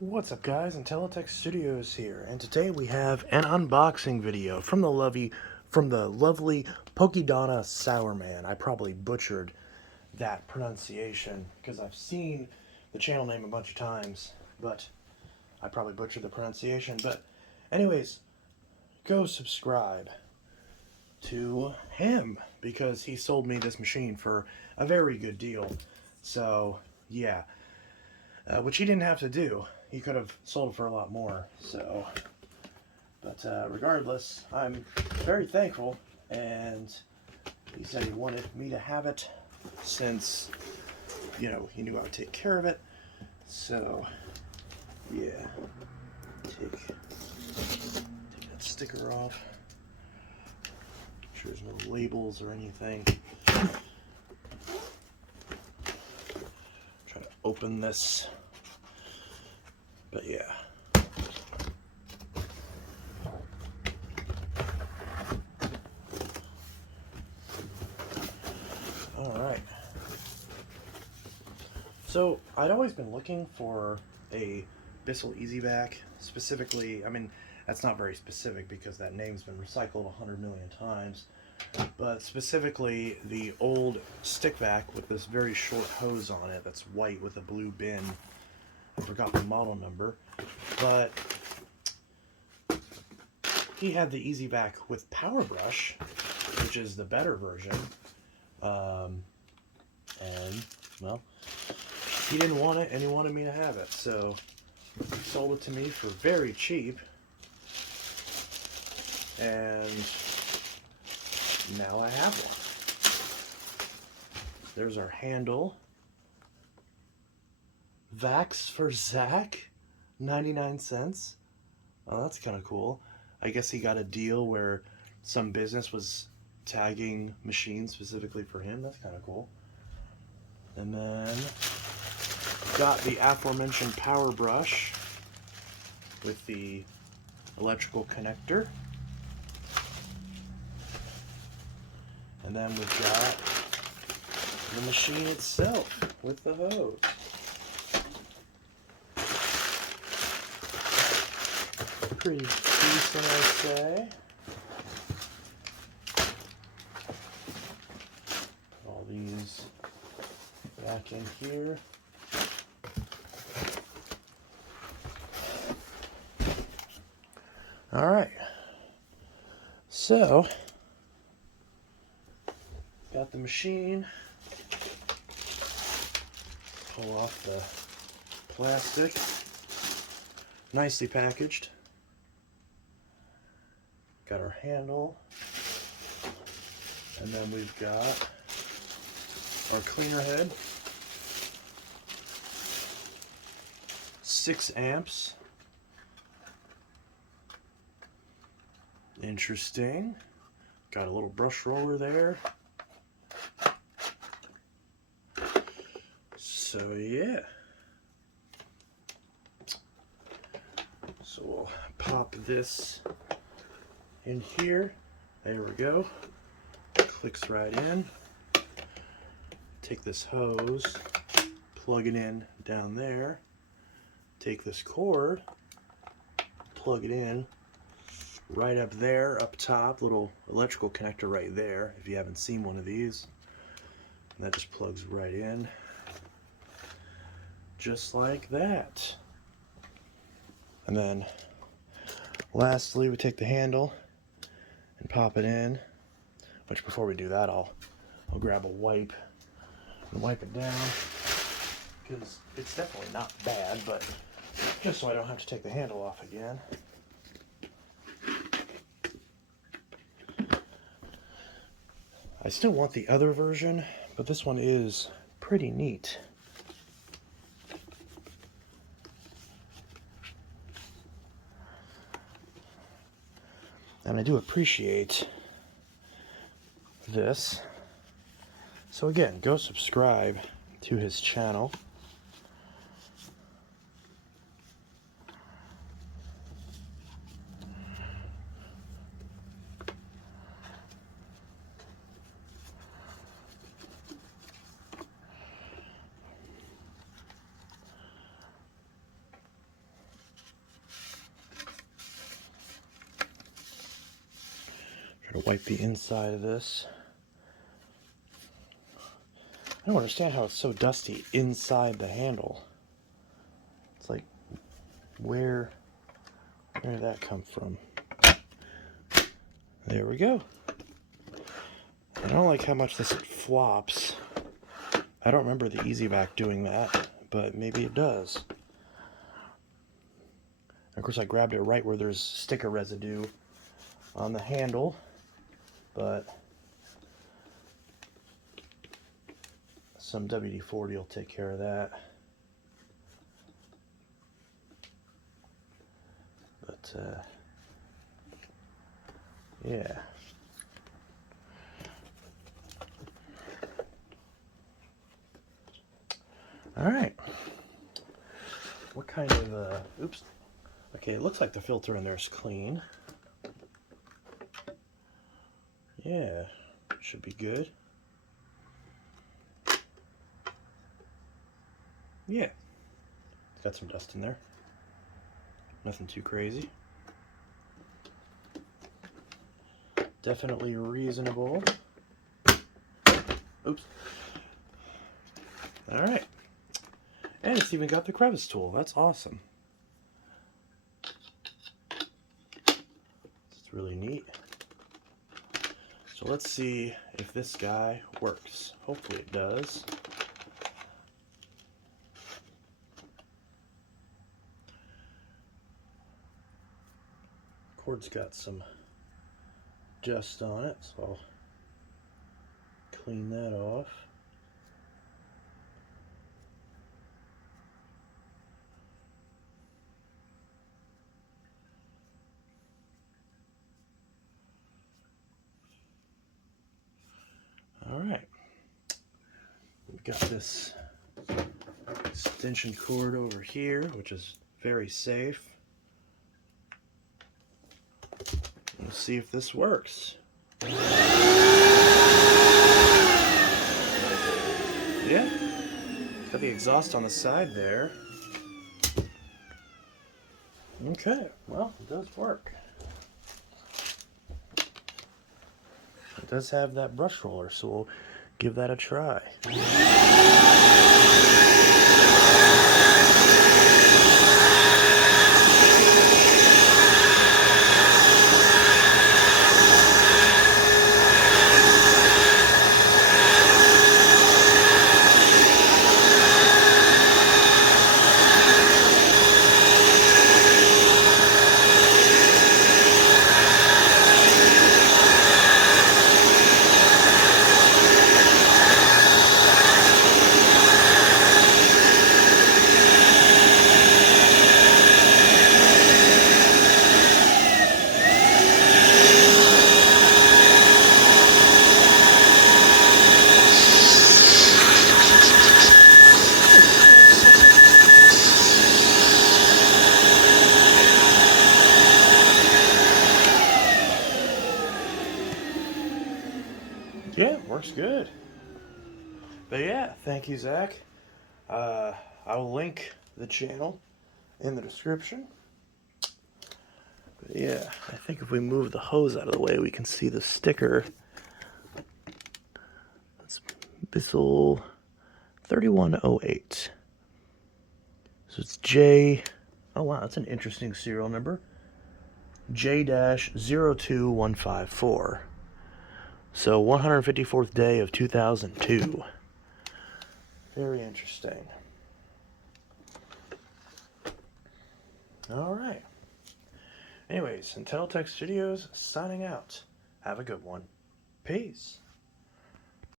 What's up guys, Intellitech Studios here, and today we have an unboxing video from the lovely Pokedonna Sourman. I probably butchered that pronunciation because I've seen the channel name a bunch of times, but I probably butchered the pronunciation. But anyways, go subscribe to him because he sold me this machine for a very good deal. So yeah, which he didn't have to do. He could have sold it for a lot more. So, but regardless, I'm very thankful, and he said he wanted me to have it since, you know, he knew I would take care of it. So yeah, take that sticker off. Make sure there's no labels or anything. Try to open this. But yeah. Alright. So, I'd always been looking for a Bissell EasyVac. Specifically, I mean, that's not very specific because that name's been recycled 100 million times. But specifically, the old stick vac with this very short hose on it that's white with a blue bin. I forgot the model number, but he had the EasyVac with PowerBrush, which is the better version, and, well, he didn't want it, and he wanted me to have it, so he sold it to me for very cheap, and now I have one. There's our handle. Vax for Zach, 99 cents. Oh, that's kind of cool. I guess he got a deal where some business was tagging machines specifically for him. That's kind of cool. And then got the aforementioned PowerBrush with the electrical connector. And then we've got the machine itself with the hose. Pretty decent, I'd say. Put all these back in here. Alright. So, got the machine. Pull off the plastic. Nicely packaged. Got our handle, and then we've got our cleaner head, 6 amps, interesting, got a little brush roller there, so yeah, so we'll pop this in here. There we go. Clicks right in. Take this hose, plug it in down there. Take this cord, plug it in right up there, up top. Little electrical connector right there, if you haven't seen one of these. And that just plugs right in. Just like that. And then lastly, we take the handle and pop it in, which before we do that, I'll grab a wipe and wipe it down, because it's definitely not bad, but just so I don't have to take the handle off again. I still want the other version, but this one is pretty neat. And I do appreciate this. So again, go subscribe to his channel. I'm going to wipe the inside of this. I don't understand how it's so dusty inside the handle. It's like, where did that come from? There we go. I don't like how much this flops. I don't remember the EasyVac doing that, but maybe it does. Of course, I grabbed it right where there's sticker residue on the handle, but some WD-40 will take care of that. But, yeah. Alright. What kind of, oops. Okay, it looks like the filter in there is clean. Yeah, should be good. Yeah, it's got some dust in there. Nothing too crazy. Definitely reasonable. Oops. Alright. And it's even got the crevice tool. That's awesome. It's really neat. So let's see if this guy works. Hopefully it does. Cord's got some dust on it, so I'll clean that off. Alright, we've got this extension cord over here, which is very safe. Let's see if this works. Yeah, got the exhaust on the side there. Okay, well, it does work. It does have that brush roller, so we'll give that a try. Yeah, works good. But yeah, thank you, Zach. I will link the channel in the description. But yeah, I think if we move the hose out of the way, we can see the sticker. That's Bissell 3108. So it's J. Oh wow, that's an interesting serial number. J-02154. So 154th day of 2002. Very interesting. Alright. Anyways, Intellitech Studios signing out. Have a good one. Peace.